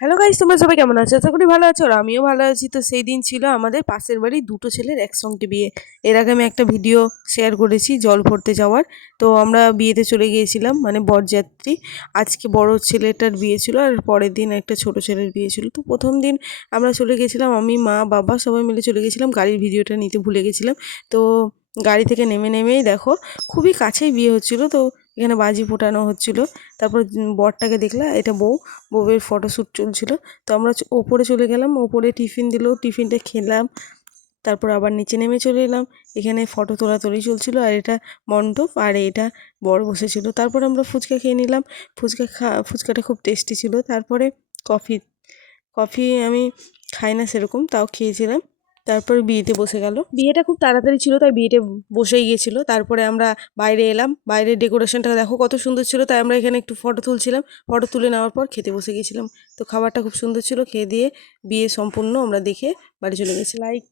Hello guys, তোমরা সবাই কেমন আছো? আশা করি ভালো আছো। আর আমিও ভালো আছি। তো সেই দিন ছিল আমাদের পাশের বাড়ি দুটো ছেলের একসঙ্গে বিয়ে। এর আগে আমি একটা ভিডিও শেয়ার করেছি জল ভরতে যাওয়ার। তো আমরা বিয়েতে চলে গিয়েছিলাম, মানে বরযাত্রী। আজকে বড় ছেলেটার বিয়ে ছিল আর পরের দিন একটা ছোট ছেলের বিয়ে ছিল। তো প্রথম দিন আমরা চলে গেছিলাম, আমি মা বাবা সবাই মিলে চলে গেছিলাম। গাড়ির ভিডিওটা নিতে ভুলে গেছিলাম। তো গাড়ি থেকে নেমেই দেখো খুবই কাছেই বিয়ে হচ্ছিল। তো এখানে বাজি ফোটানো হচ্ছিল। তারপর বরটাকে দেখলাম, এটা বউয়ের ফটোশ্যুট চলছিল। তো আমরা ওপরে চলে গেলাম, ওপরে টিফিন দিল, টিফিনটা খেলাম। তারপর আবার নিচে নেমে চলে এলাম। এখানে ফটো তোলাতুলি চলছিল। আর এটা মণ্ডপ, আর এটা বর বসেছিল। তারপর আমরা ফুচকা খেয়ে নিলাম। ফুচকাটা খুব টেস্টি ছিল। তারপরে কফি কফি আমি খাই না সেরকম, তাও খেয়েছিলাম। তারপর বিয়েতে বসে গেল। বিয়েটা খুব তাড়াতাড়ি ছিল, তাই বিয়েতে বসেই গিয়েছিল। তারপরে আমরা বাইরে এলাম। বাইরের ডেকোরেশনটা দেখো কত সুন্দর ছিল। তাই আমরা এখানে একটু ফটো তুলছিলাম। ফটো তুলে নেওয়ার পর খেতে বসে গেছিলাম। তো খাবারটা খুব সুন্দর ছিল। খেয়ে দিয়ে বিয়ে সম্পূর্ণ আমরা দেখে বাড়ি চলে গেছি। লাইক